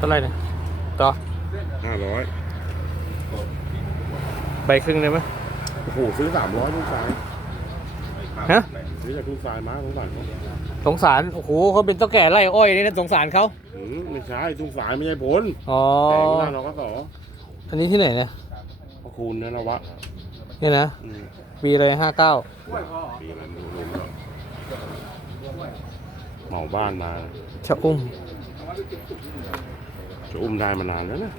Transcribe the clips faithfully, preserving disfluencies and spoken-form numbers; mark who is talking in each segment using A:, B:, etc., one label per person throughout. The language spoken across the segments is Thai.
A: ท่าไหร่เนี่ยต่อ
B: ห้าร้อย
A: ใบครึ่งได้ไหม
B: โอ้โหซื้อสามร้อยทุกสาย
A: ฮะ
B: ซื้อจากทุกสายมาทุกสายเขา
A: สงสารโอ้โหเขาเป็นเจ้าแก่ไร่อ้อยนี่นะสงสารเขา
B: อืมไม่ใช่ทุกสายไม่ใช่ผล
A: อ๋อ
B: แต่ที่นั่นเราก็ต่อ
A: อันนี้ที่ไหนเนี่ย
B: พระคุณนะนะวะ
A: นี่นะปีเลยห้าเก้า
B: ปีอะไรไม่รู้เหมาบ้านมา
A: ชะอุ้ม
B: จะอุ้มได้มานานแล้วนะ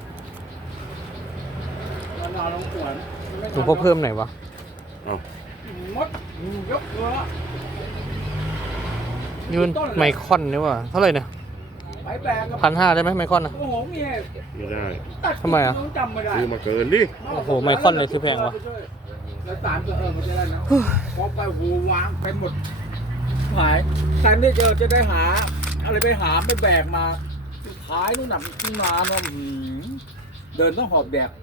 A: หลวงพ่อเพิ่มไหนวะนี่มันไมคอนนี่วะเท่าไหร่เนี่ยพันห้าได้ไหมไมคอนนะ
B: ไม่ได้
A: ทำไมอ่ะ
B: ซื้อมาเกินดิ
A: โอ้โหไมคอนเลยคือแพงวะ
C: แล้วสามก็เออมันจะได้นะพอไปหูวางไปหมดหายแทนที่จะจะได้หาอะไรไปหาไม่แบกมาท้ายนู่นหนักที่มาเนี่ยเดินต้องหอบแดก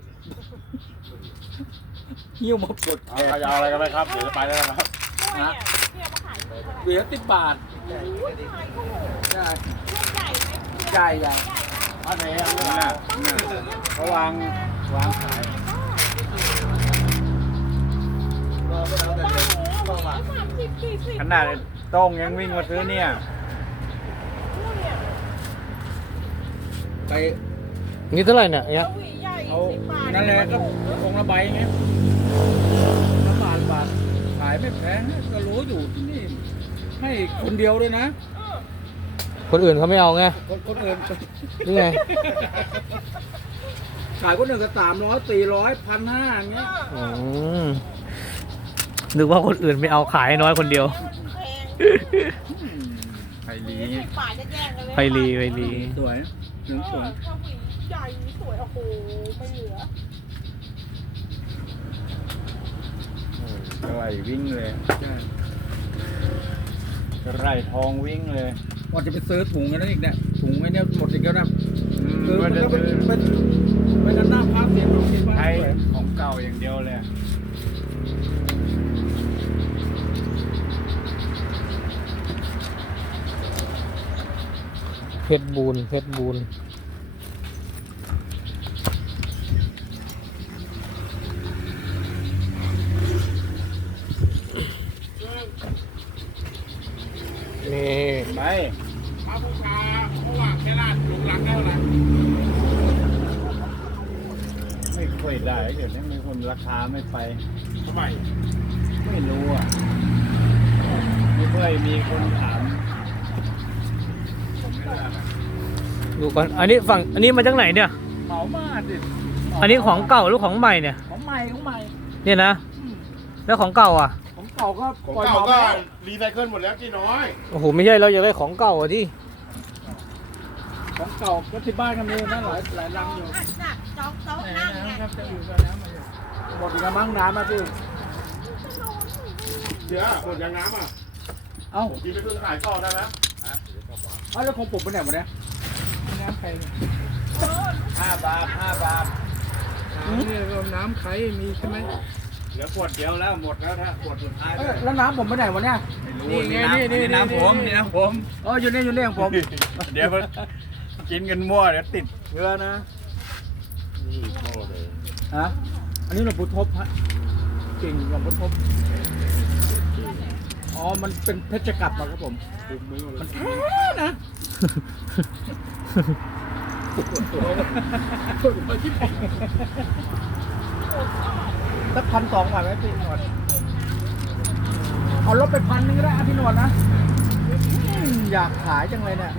C: หิ้วมาปวดแขน
B: ยาวอะไรกันไหมครับเดี๋ยวจะไปแล้วนะครับ
C: นะเบียร์ติดบาทใช่ใหญ่ใหญ่อันไหนอันนี้นะเขาวางวางขายขนาดโต้งยังวิ่งมาซื้อเนี่ยไป
A: นี่เท่าไหร่เนี่ยเนี่ย
C: เอานั่นแหละก็องละใบไงละบาทบาทขายไม่แพงก็รู้อยู่ที่นี่ให้คนเดียวด้วยนะ
A: คนอื่นเขาไม่เอาไง
C: คนคนอื่น
A: นี่ไง
C: ขายคนอื่นก็สามร้อยสี่ร้อยพันห้าอย่างเงี้ย
A: อืมนึกว่าคนอื่นไม่เอาขายน้อยคนเดียว
C: ไผ่ลี
A: ไผ่ลีไผ่ลี
C: สวยหนึ่งสวย
D: ใหญ่สวยโอ้โหไม่เหลือ
C: กระไรวิ่งเลยกระไรทองวิ่งเลยว่าจะไปซื้อถุงกันนั่นอีกเนี่ยถุงไว้เนี่ยหมดอีกแล้วนะคือมันก็เป็นเป็นเป็นหน้าพักเสียงของคิดว่าของเก่าอย่างเดียวเลย
A: เพชรบูนเพชรบูนนี่
C: ไปมาบูชาเพราะว่าแค่ลาดลุงรักได้เท่าไหร่ไม่ค่อยได้เดี๋ยวนี้มีคนราคาไม่ไปทำไมไม่รู้อ่ะไม่ค่อยมีคนถาม
A: ดูก่อนอันนี้ฝั่งอันนี้มาจากไหนเนี่ย
C: เหมามาสิ
A: อันนี้ของเก่าหรือของใหม่เนี่ย
C: ของใหม่ของใหม่
A: เนี่ยนะแล้วของเก่าอ่ะ
C: ของเก่าก็
B: ของเก่าก็รีไซเคิลหมดแล้วกี่น้อย
A: โอ้โหไม่ใช่เราอยากได้ของเก่าอ่ะที่
C: ของเก่าก็ที่บ้านก็มีนะหลายหลายลังอยู่
D: จองโต๊ะนั่งไง
C: ครับจะอยู่กันแล้วหมดกระมังน้ำมาพี่
B: เดี๋ยวหมดยังน้ำอ่ะ
C: เอ้า
B: กินไปเพิ่งขายต่อได้ไหม
C: เอ้าแล้วของผมเป็นไหนหมดเนี่ยน้ำใครห้าบาทห้าบาทนี่รวมน้ำใครมีใช่ไหมเหลือขวดเดียวแล้วหมดแล้วถ้าขวดสุดท้ายแล้วน้ำผมไปไหนวะเนี่ยนี่ไงนี่นี่น้ำผมนี่น้ำผมอ๋ออยู่นี่อยู่นี่ของผมเดี๋ยวกินกันมั่วเดี๋ยวติดเชื้อนะฮะอันนี้หลวงปู่ทบฮะเก่งหลวงปู่ทบอ๋อมันเป็นเพชรกัดมาครับผมมันแท้นะสักพันสองบาทไหมพี่หนวดเอารถไปพันนึงก็ได้พี่หนวดนะอยากขายจังเลยเนี่ย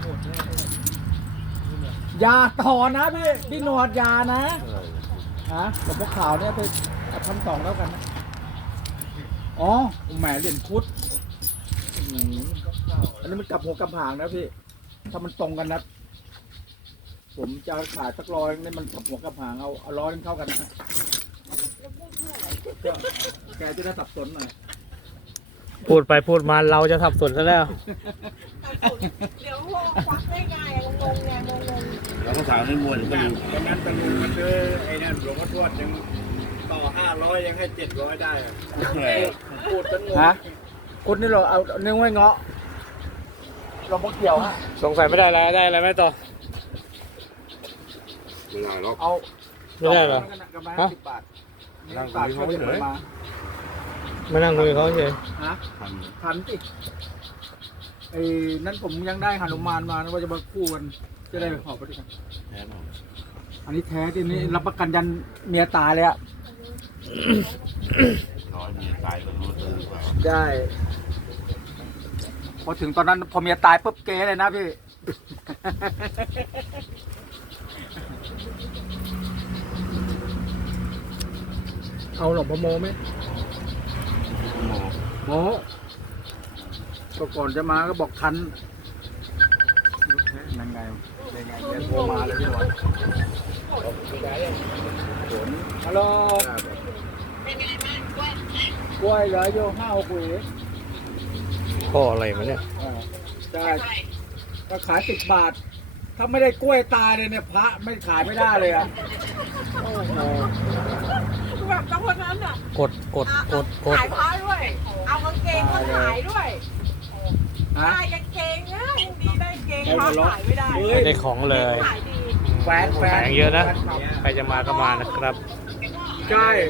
C: ยาต่อนะพี่พี่หนวดยานะฮะแต่พวกข่าวเนี่ยไปพันสองแล้วกันนะอ๋อแหมเหรียญพุทธอันนี้มันกลับหัวกลับหางนะพี่ถ้ามันตรงกันนะผมจะขายสักร้อยนี่มันกับหัวกับหางเอาเอาร้อยเข้ากันนะแกจะได้สับสนหน่อย
A: พูดไปพูดมาเราจะสับสนซะแล้ว
D: เดี๋ยวควักได้ไงงงไงงง
B: ๆแล้วก็ถามให้มวลก็มี
C: ตอนนั้นตะลุงมันซื้อไอ้นั่นหลวงพ่อทวดยังต่อห้าร้อยยังให้เจ็ดร้อยได้พูดกันงงฮะคุณนี่เราเอาเนื้อไว้เงาะเราพกเกี่ยวฮะ
A: สงสัยไม่ได้อะไรได้อะไรไม่ต่อ
B: ไม่ได้หรอก
C: เอา
A: ไม่ได้เหรอ
C: กำไร
A: ฮะ
C: สิบบาท
B: นั่ง
C: บาท
B: คุ
C: ช่วย
B: ย
C: เห
B: เขา
C: ลื
B: เฉ
C: อย มา
A: มานั่งคุยกับเขาเฉย
C: ฮะ
B: ทำ
C: ทันสิไอ้นั่นผมยังได้หนุมานมานะว่าจะมาคู่กันจะได้ไปขอไปด้วยกัน
B: แพ้หมด
C: อันนี้แท้ที่นี่รับประกันยันเมียตายเลยอ่ะ
B: น้อยมีตายก็รู้ตื้อเปล่า
C: ได้พอถึงตอนนั้นพอเมียตายปุ๊บเก๋เลยนะพี่ เอาหลอกมาโมไหม
B: โม
C: โมก็ก่อนจะมาก็บอกทันนั่นไงเป็นไงเดี๋ยวโทรมาเลยพี่บอลฮัลโหลกล้วยเหลืออยู่ห้าหกหวี
A: พ่ออะไรมาเนี่ย
C: อ่าใช่ก็ขายสิบบาท ถ้าไม่ได้กล้วยตายเลยเนี่ยพระไม่ขายไม่ได้เลยอ่ะโอ้โห
D: แบบจังคนนั้นอ่ะ
A: กดกดกดกด
D: ขายผ้าด้วย เอากางเกงมาขายด้วย
C: ฮะ
D: ได้กางเกงนะยังดีได้กางเกงผ้าขายไม่ได้
A: ไม่ได้ของเลย
D: ขายดี
C: แฟนแฟ
A: แพ
C: น
A: งเยอะนะ ใครจะมาก็มานะครับ
C: ใช่